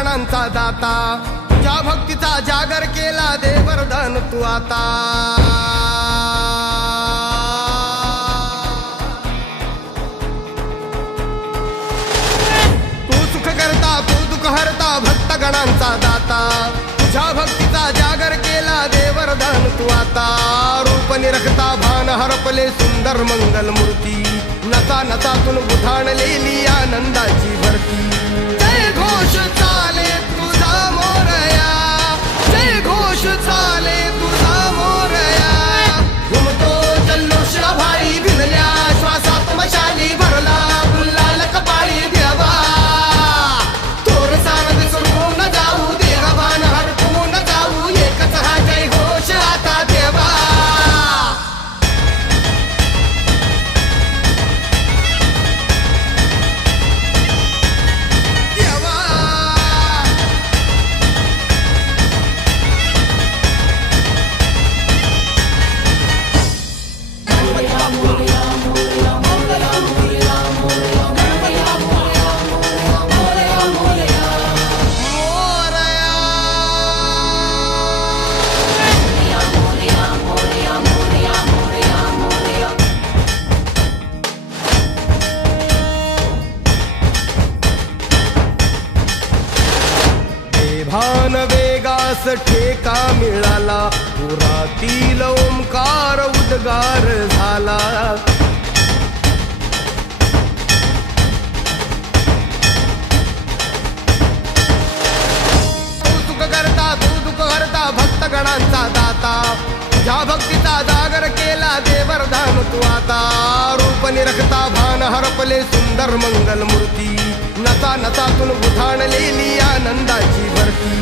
भक्तगणांचा दाता, तुझ्या भक्तीचा जागर केला दे वरदान तू आता। तू सुख करता तू दुःख हरता भक्तगणांचा दाता, तुझ्या भक्तीचा जागर केला दे वरदान तू आता। रूप निरखता भान हरपले सुंदर मंगल मूर्ती, नसा नसातून उधाणलेली आनंदाची भरती। जय घोष चाले तुझा मोरया, जय घोष चाले तुझा मोरया। घुमतो जल्लोष भाई भिनल्या श्वासात मशाली भरला गुलाल कपाळी देवा। थोर सारद सोडून जाऊ देहभान हरपून जाऊ, एकच हा जय घोष आता देवा। भान वेगास ठेका मिळाला, पुरातील ओंकार उद्गार झाला। तू सुख करता तू दुःख हरता भक्तगणांचा दाता, तुझ्या भक्तीचा जागर केला दे वरदान तू आता। रूप निरखता भान हरपले सुंदर मंगल मूर्ती, नसा नसातून उधाणलेली आनंदाची भरती।